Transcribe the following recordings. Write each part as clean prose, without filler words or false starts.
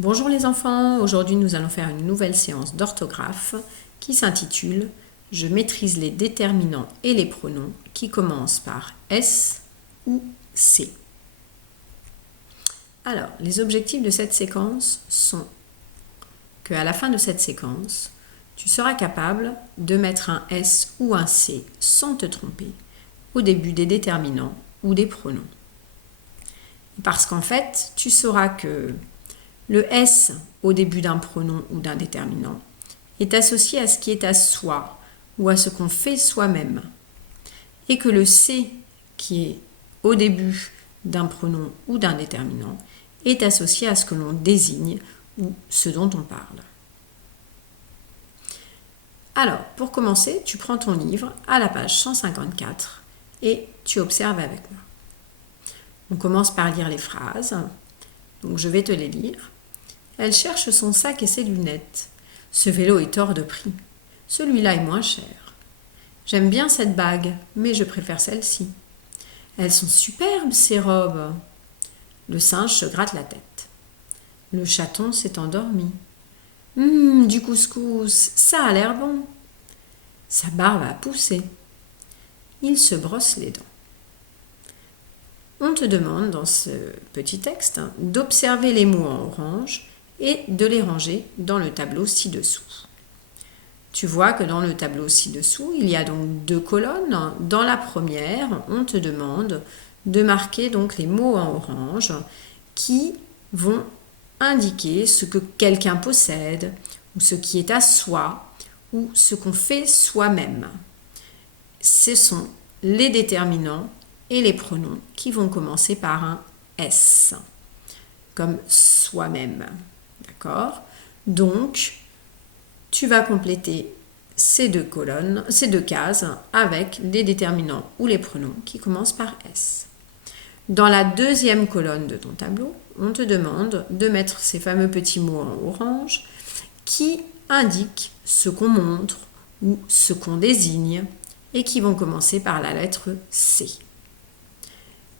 Bonjour les enfants, aujourd'hui nous allons faire une nouvelle séance d'orthographe qui s'intitule « Je maîtrise les déterminants et les pronoms qui commencent par S ou C ». Alors, les objectifs de cette séquence sont qu'à la fin de cette séquence, tu seras capable de mettre un S ou un C sans te tromper au début des déterminants ou des pronoms. Parce qu'en fait, tu sauras que le S au début d'un pronom ou d'un déterminant est associé à ce qui est à soi ou à ce qu'on fait soi-même. Et que le C qui est au début d'un pronom ou d'un déterminant est associé à ce que l'on désigne ou ce dont on parle. Alors, pour commencer, tu prends ton livre à la page 154 et tu observes avec moi. On commence par lire les phrases. Donc, je vais te les lire. Elle cherche son sac et ses lunettes. Ce vélo est hors de prix. Celui-là est moins cher. J'aime bien cette bague, mais je préfère celle-ci. Elles sont superbes, ces robes. Le singe se gratte la tête. Le chaton s'est endormi. Du couscous, ça a l'air bon. Sa barbe a poussé. Il se brosse les dents. On te demande dans ce petit texte d'observer les mots en orange et de les ranger dans le tableau ci-dessous. Tu vois que dans le tableau ci-dessous, il y a donc 2 colonnes. Dans la première, on te demande de marquer donc les mots en orange qui vont indiquer ce que quelqu'un possède ou ce qui est à soi ou ce qu'on fait soi-même. Ce sont les déterminants et les pronoms qui vont commencer par un S, comme soi-même. D'accord ? Donc, tu vas compléter ces 2 colonnes, ces 2 cases avec les déterminants ou les pronoms qui commencent par S. Dans la deuxième colonne de ton tableau, on te demande de mettre ces fameux petits mots en orange qui indiquent ce qu'on montre ou ce qu'on désigne et qui vont commencer par la lettre C.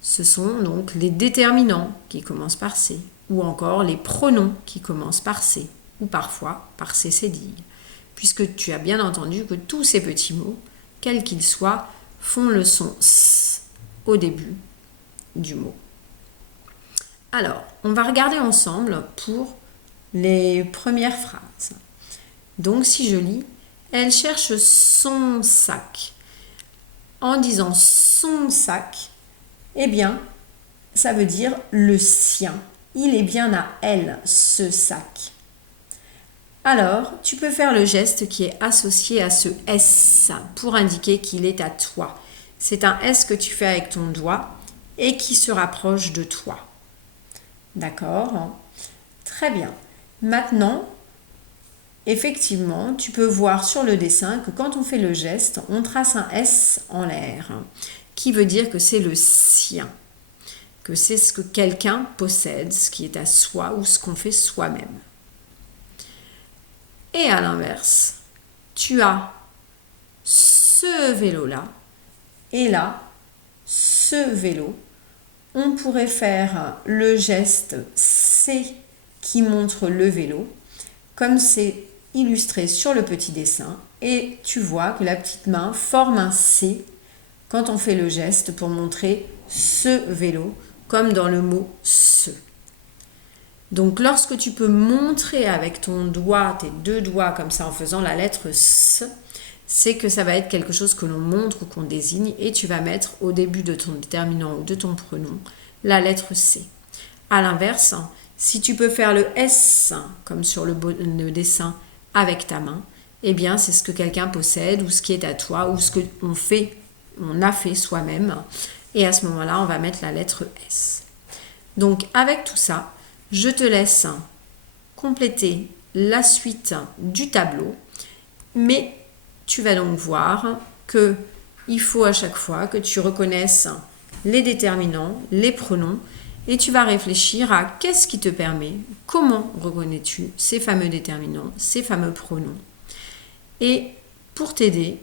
Ce sont donc les déterminants qui commencent par C, ou encore les pronoms qui commencent par C, ou parfois par C cédille, puisque tu as bien entendu que tous ces petits mots, quels qu'ils soient, font le son S au début du mot. Alors, on va regarder ensemble pour les premières phrases. Donc, si je lis, elle cherche son sac. En disant son sac, eh bien, ça veut dire le sien. Il est bien à elle, ce sac. Alors, tu peux faire le geste qui est associé à ce S pour indiquer qu'il est à toi. C'est un S que tu fais avec ton doigt et qui se rapproche de toi. D'accord ? Très bien. Maintenant, effectivement, tu peux voir sur le dessin que quand on fait le geste, on trace un S en l'air, qui veut dire que c'est le sien, que c'est ce que quelqu'un possède, ce qui est à soi ou ce qu'on fait soi-même. Et à l'inverse, tu as ce vélo-là et là, ce vélo. On pourrait faire le geste C qui montre le vélo, comme c'est illustré sur le petit dessin. Et tu vois que la petite main forme un C quand on fait le geste pour montrer ce vélo, comme dans le mot ce. Donc lorsque tu peux montrer avec ton doigt, tes 2 doigts comme ça en faisant la lettre S, c'est que ça va être quelque chose que l'on montre ou qu'on désigne et tu vas mettre au début de ton déterminant ou de ton pronom la lettre C. À l'inverse, si tu peux faire le S comme sur le dessin avec ta main, eh bien c'est ce que quelqu'un possède ou ce qui est à toi ou ce qu'on a fait soi-même. Et à ce moment-là, on va mettre la lettre S. Donc avec tout ça, je te laisse compléter la suite du tableau, mais tu vas donc voir qu'il faut à chaque fois que tu reconnaisses les déterminants, les pronoms, et tu vas réfléchir à qu'est-ce qui te permet, comment reconnais-tu ces fameux déterminants, ces fameux pronoms. Et pour t'aider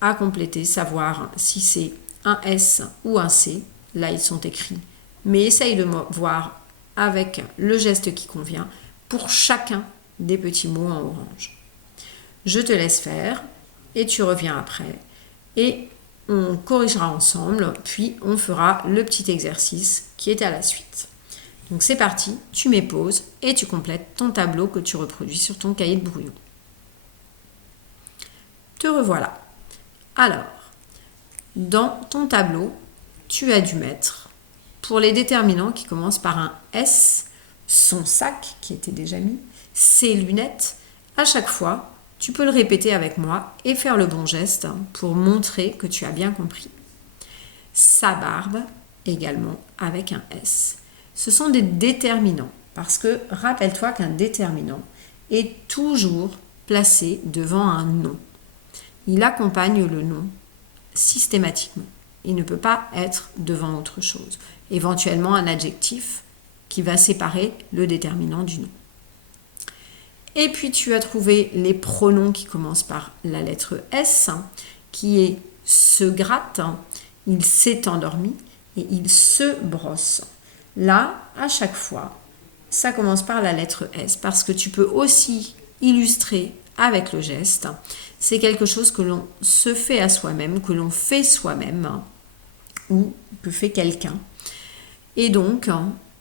à compléter, savoir si c'est un S ou un C, là ils sont écrits, mais essaye de voir avec le geste qui convient pour chacun des petits mots en orange. Je te laisse faire et tu reviens après et on corrigera ensemble, puis on fera le petit exercice qui est à la suite. Donc c'est parti, tu mets pause et tu complètes ton tableau que tu reproduis sur ton cahier de brouillon. Te revoilà. Alors, dans ton tableau, tu as dû mettre, pour les déterminants qui commencent par un S, son sac qui était déjà mis, ses lunettes, à chaque fois, tu peux le répéter avec moi et faire le bon geste pour montrer que tu as bien compris. Sa barbe, également avec un S. Ce sont des déterminants parce que rappelle-toi qu'un déterminant est toujours placé devant un nom. Il accompagne le nom systématiquement. Il ne peut pas être devant autre chose. Éventuellement un adjectif qui va séparer le déterminant du nom. Et puis tu as trouvé les pronoms qui commencent par la lettre S, qui est se gratte, il s'est endormi et il se brosse. Là, à chaque fois, ça commence par la lettre S parce que tu peux aussi illustrer avec le geste. C'est quelque chose que l'on se fait à soi-même, que l'on fait soi-même ou que fait quelqu'un. Et donc,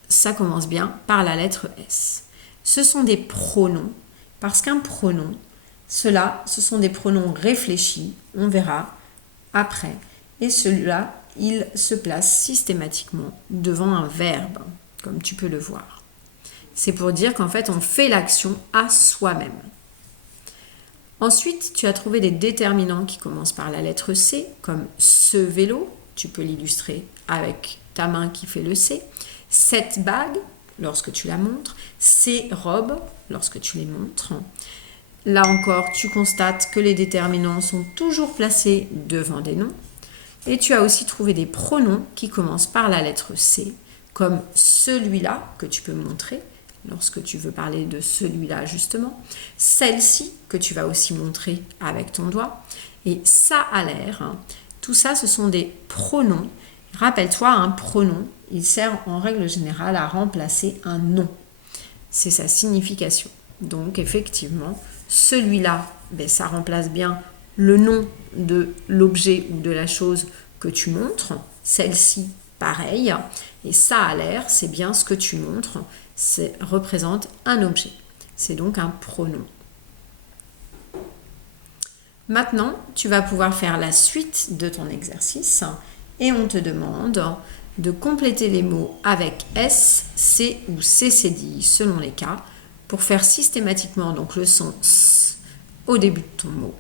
ça commence bien par la lettre S. Ce sont des pronoms, parce qu'un pronom, ce sont des pronoms réfléchis, on verra après. Et celui-là, il se place systématiquement devant un verbe, comme tu peux le voir. C'est pour dire qu'en fait, on fait l'action à soi-même. Ensuite, tu as trouvé des déterminants qui commencent par la lettre C, comme ce vélo, tu peux l'illustrer avec ta main qui fait le C, cette bague, lorsque tu la montres, ces robes, lorsque tu les montres. Là encore, tu constates que les déterminants sont toujours placés devant des noms. Et tu as aussi trouvé des pronoms qui commencent par la lettre C, comme celui-là, que tu peux montrer, lorsque tu veux parler de celui-là justement, celle-ci, que tu vas aussi montrer avec ton doigt, et ça a l'air. Tout ça, ce sont des pronoms. Rappelle-toi, un pronom, il sert en règle générale à remplacer un nom. C'est sa signification. Donc effectivement, celui-là, ça remplace bien le nom de l'objet ou de la chose que tu montres. Celle-ci, pareil. Et ça a l'air, c'est bien ce que tu montres. Représente un objet. C'est donc un pronom. Maintenant, tu vas pouvoir faire la suite de ton exercice et on te demande de compléter les mots avec S, C ou CCDI selon les cas pour faire systématiquement donc le son S au début de ton mot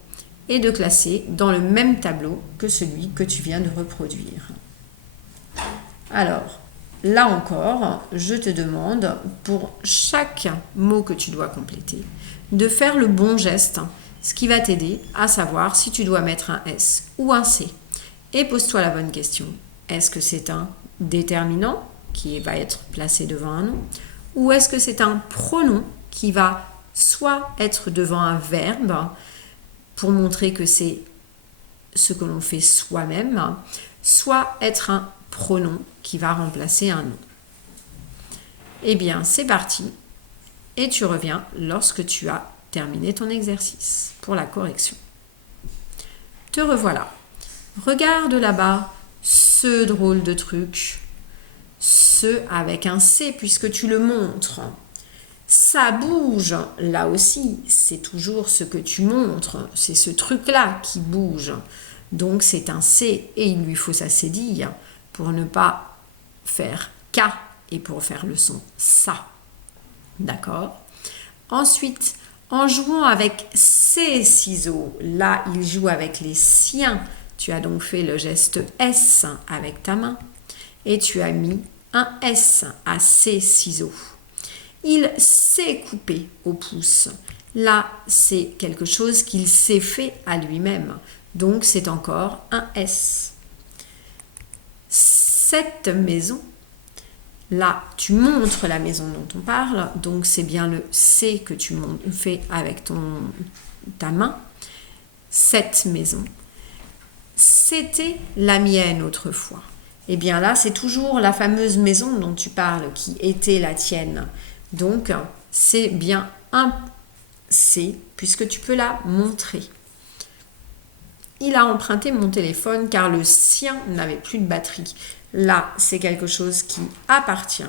et de classer dans le même tableau que celui que tu viens de reproduire. Alors, là encore, je te demande pour chaque mot que tu dois compléter de faire le bon geste, ce qui va t'aider à savoir si tu dois mettre un S ou un C. Et pose-toi la bonne question. Est-ce que c'est un déterminant qui va être placé devant un nom ou est-ce que c'est un pronom qui va soit être devant un verbe pour montrer que c'est ce que l'on fait soi-même, soit être un pronom qui va remplacer un nom. Eh bien, c'est parti et tu reviens lorsque tu as terminé ton exercice pour la correction. Te revoilà. Regarde là-bas ce drôle de truc, ce avec un C puisque tu le montres. Ça bouge, là aussi, c'est toujours ce que tu montres, c'est ce truc-là qui bouge. Donc c'est un C et il lui faut sa cédille pour ne pas faire K et pour faire le son ça. D'accord ? Ensuite, en jouant avec ses ciseaux, là il joue avec les siens. Tu as donc fait le geste S avec ta main et tu as mis un S à ses ciseaux. Il s'est coupé au pouce. Là, c'est quelque chose qu'il s'est fait à lui-même. Donc, c'est encore un S. Cette maison, là, tu montres la maison dont on parle. Donc, c'est bien le C que tu fais avec ta main. Cette maison. C'était la mienne autrefois. Et bien là, c'est toujours la fameuse maison dont tu parles qui était la tienne. Donc, c'est bien un C, puisque tu peux la montrer. Il a emprunté mon téléphone car le sien n'avait plus de batterie. Là, c'est quelque chose qui appartient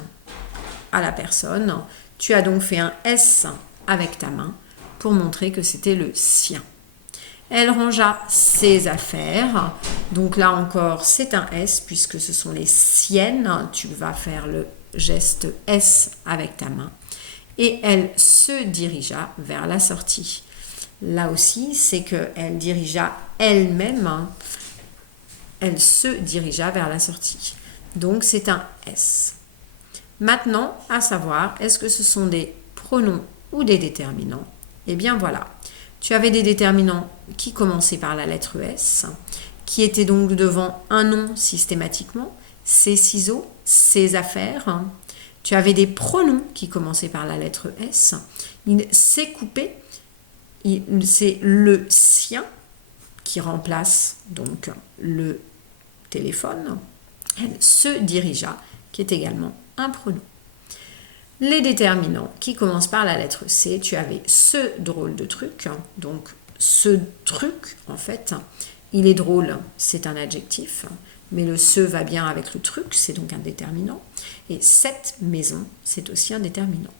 à la personne. Tu as donc fait un S avec ta main pour montrer que c'était le sien. Elle rangea ses affaires. Donc là encore, c'est un S puisque ce sont les siennes. Tu vas faire le geste S avec ta main. Et elle se dirigea vers la sortie. Là aussi, c'est qu'elle dirigea elle-même. Elle se dirigea vers la sortie. Donc, c'est un S. Maintenant, à savoir, est-ce que ce sont des pronoms ou des déterminants? Eh bien, voilà. Tu avais des déterminants qui commençaient par la lettre S, qui étaient donc devant un nom systématiquement, ses ciseaux, ses affaires. Tu avais des pronoms qui commençaient par la lettre S. Il s'est coupé. C'est le sien qui remplace donc le téléphone. Elle se dirigea, qui est également un pronom. Les déterminants qui commencent par la lettre C, tu avais ce drôle de truc. Donc ce truc, en fait, il est drôle, c'est un adjectif, mais le ce va bien avec le truc, c'est donc un déterminant. Et cette maison, c'est aussi un déterminant.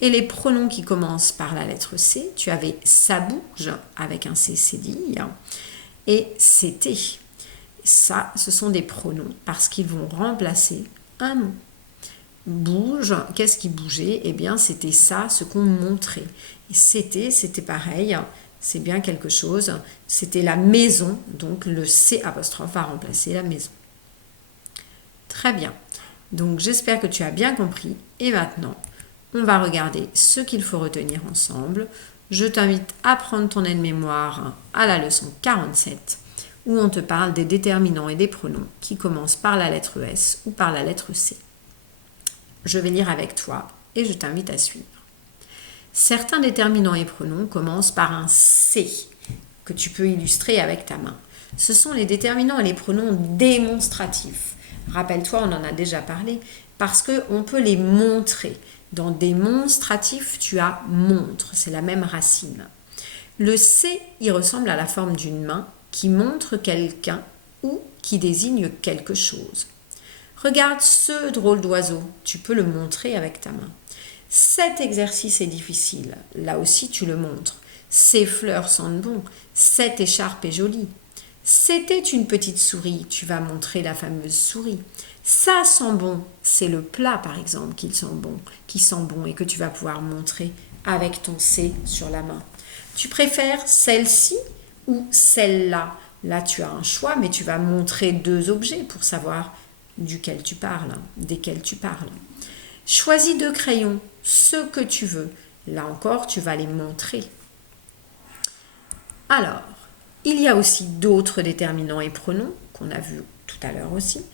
Et les pronoms qui commencent par la lettre C, tu avais ça bouge avec un C cédille et c'était. Ça, ce sont des pronoms parce qu'ils vont remplacer un nom. Bouge, qu'est-ce qui bougeait? Eh bien, c'était ça, ce qu'on montrait. Et c'était pareil, c'est bien quelque chose. C'était la maison, donc le C apostrophe va remplacer la maison. Très bien. Donc, j'espère que tu as bien compris. Et maintenant, on va regarder ce qu'il faut retenir ensemble. Je t'invite à prendre ton aide-mémoire à la leçon 47 où on te parle des déterminants et des pronoms qui commencent par la lettre S ou par la lettre C. Je vais lire avec toi et je t'invite à suivre. Certains déterminants et pronoms commencent par un C que tu peux illustrer avec ta main. Ce sont les déterminants et les pronoms démonstratifs. Rappelle-toi, on en a déjà parlé, parce qu'on peut les montrer. Dans démonstratif, tu as montre, c'est la même racine. Le C, il ressemble à la forme d'une main qui montre quelqu'un ou qui désigne quelque chose. Regarde ce drôle d'oiseau, tu peux le montrer avec ta main. Cet exercice est difficile, là aussi tu le montres. Ces fleurs sentent bon, cette écharpe est jolie. C'était une petite souris, tu vas montrer la fameuse souris. Ça sent bon, c'est le plat par exemple qui sent bon et que tu vas pouvoir montrer avec ton C sur la main. Tu préfères celle-ci ou celle-là? Là tu as un choix, mais tu vas montrer deux objets pour savoir desquels tu parles. Choisis deux crayons, ce que tu veux. Là encore, tu vas les montrer. Alors, il y a aussi d'autres déterminants et pronoms qu'on a vus tout à l'heure aussi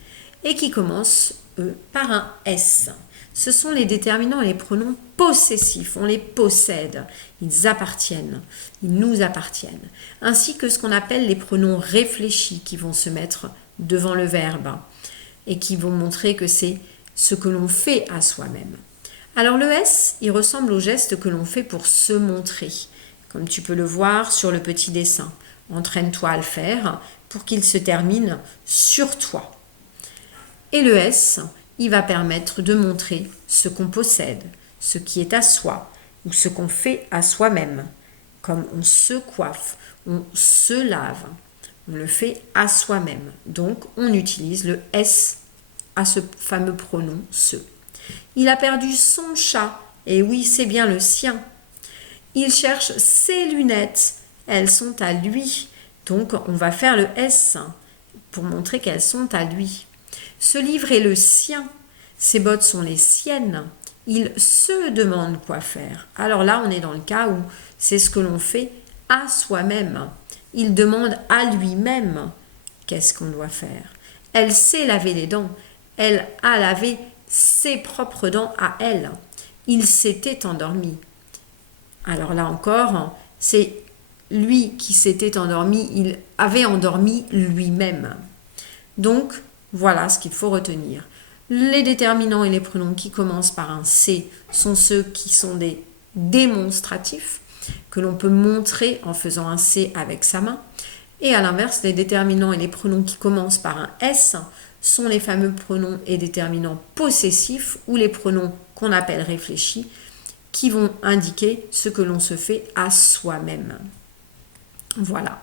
et qui commencent, eux, par un S. Ce sont les déterminants et les pronoms possessifs. On les possède, ils appartiennent, ils nous appartiennent. Ainsi que ce qu'on appelle les pronoms réfléchis qui vont se mettre devant le verbe et qui vont montrer que c'est ce que l'on fait à soi-même. Alors le S, il ressemble au geste que l'on fait pour se montrer, comme tu peux le voir sur le petit dessin. Entraîne-toi à le faire pour qu'il se termine sur toi. Et le S, il va permettre de montrer ce qu'on possède, ce qui est à soi, ou ce qu'on fait à soi-même, comme on se coiffe, on se lave, on le fait à soi-même. Donc, on utilise le S à ce fameux pronom « se ». Il a perdu son chat, et oui, c'est bien le sien. Il cherche ses lunettes, elles sont à lui. Donc, on va faire le S pour montrer qu'elles sont à lui. Ce livre est le sien, ses bottes sont les siennes. Il se demande quoi faire. Alors là, on est dans le cas où c'est ce que l'on fait à soi-même. Il demande à lui-même qu'est-ce qu'on doit faire. Elle sait laver les dents. Elle a lavé ses propres dents à elle. Il s'était endormi. Alors là encore, c'est lui qui s'était endormi. Il avait endormi lui-même. Donc, voilà ce qu'il faut retenir. Les déterminants et les pronoms qui commencent par un C sont ceux qui sont des démonstratifs, que l'on peut montrer en faisant un C avec sa main. Et à l'inverse, les déterminants et les pronoms qui commencent par un S sont les fameux pronoms et déterminants possessifs ou les pronoms qu'on appelle réfléchis, qui vont indiquer ce que l'on se fait à soi-même. Voilà.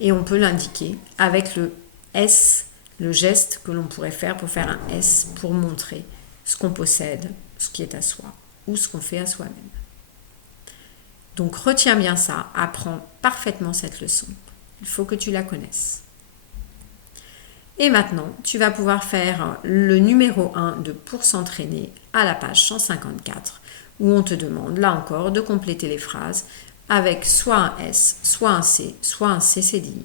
Et on peut l'indiquer avec le S, le geste que l'on pourrait faire pour faire un S pour montrer ce qu'on possède, ce qui est à soi ou ce qu'on fait à soi-même. Donc retiens bien ça, apprends parfaitement cette leçon. Il faut que tu la connaisses. Et maintenant, tu vas pouvoir faire le numéro 1 de Pour s'entraîner à la page 154 où on te demande, là encore, de compléter les phrases avec soit un S, soit un C, soit un C cédille.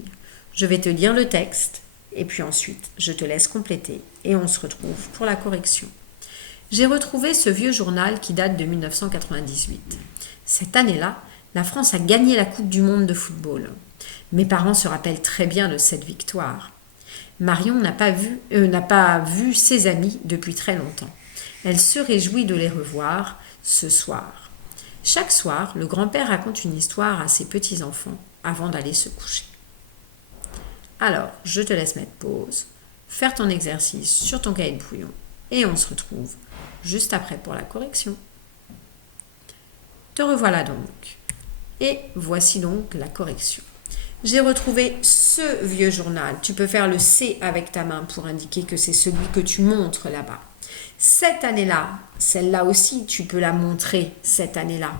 Je vais te lire le texte et puis ensuite, je te laisse compléter et on se retrouve pour la correction. J'ai retrouvé ce vieux journal qui date de 1998. Cette année-là, la France a gagné la Coupe du Monde de football. Mes parents se rappellent très bien de cette victoire. Marion n'a pas vu ses amis depuis très longtemps. Elle se réjouit de les revoir ce soir. Chaque soir, le grand-père raconte une histoire à ses petits-enfants avant d'aller se coucher. Alors, je te laisse mettre pause, faire ton exercice sur ton cahier de brouillon et on se retrouve juste après pour la correction. Te revoilà donc. Et voici donc la correction. J'ai retrouvé ce vieux journal. Tu peux faire le C avec ta main pour indiquer que c'est celui que tu montres là-bas. Cette année-là, celle-là aussi, tu peux la montrer cette année-là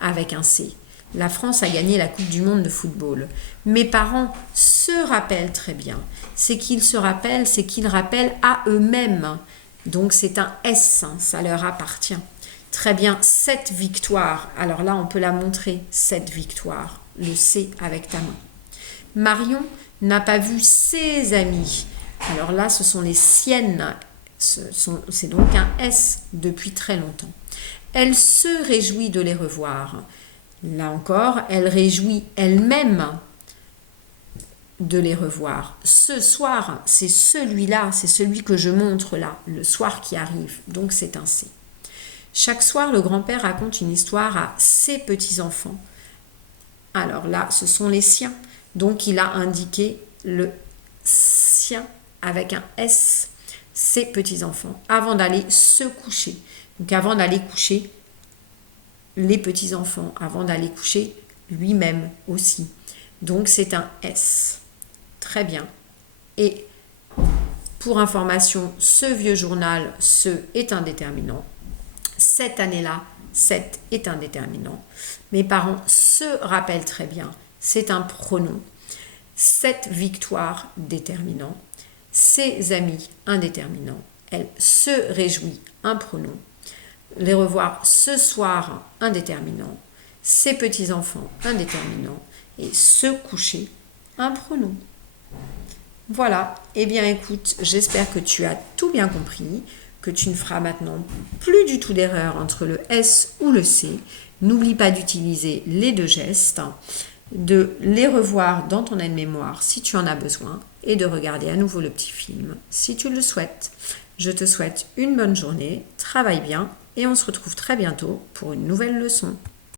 avec un C. La France a gagné la Coupe du Monde de football. Mes parents se rappellent très bien. C'est qu'ils se rappellent, c'est qu'ils rappellent à eux-mêmes. Donc c'est un S, ça leur appartient. Très bien, cette victoire. Alors là, on peut la montrer, cette victoire. Le C avec ta main. Marion n'a pas vu ses amis. Alors là, ce sont les siennes. C'est donc un S depuis très longtemps. Elle se réjouit de les revoir. Là encore, elle réjouit elle-même de les revoir. Ce soir, c'est celui-là, c'est celui que je montre là, le soir qui arrive. Donc c'est un C. Chaque soir, le grand-père raconte une histoire à ses petits-enfants. Alors là, ce sont les siens. Donc il a indiqué le sien avec un S, ses petits-enfants, avant d'aller se coucher. Donc avant d'aller coucher, les petits-enfants, avant d'aller coucher, lui-même aussi. Donc c'est un S. Très bien. Et pour information, ce vieux journal, ce est un déterminant. Cette année-là, cette est un déterminant. Mes parents se rappellent très bien, c'est un pronom. Cette victoire, déterminant. Ses amis, un déterminant. Elle se réjouit, un pronom. Les revoir ce soir, un déterminant. Ses petits-enfants, un déterminant. Et se coucher, un pronom. Voilà. Eh bien, écoute, j'espère que tu as tout bien compris, que tu ne feras maintenant plus du tout d'erreur entre le S ou le C. N'oublie pas d'utiliser les deux gestes, de les revoir dans ton aide-mémoire si tu en as besoin et de regarder à nouveau le petit film si tu le souhaites. Je te souhaite une bonne journée, travaille bien et on se retrouve très bientôt pour une nouvelle leçon.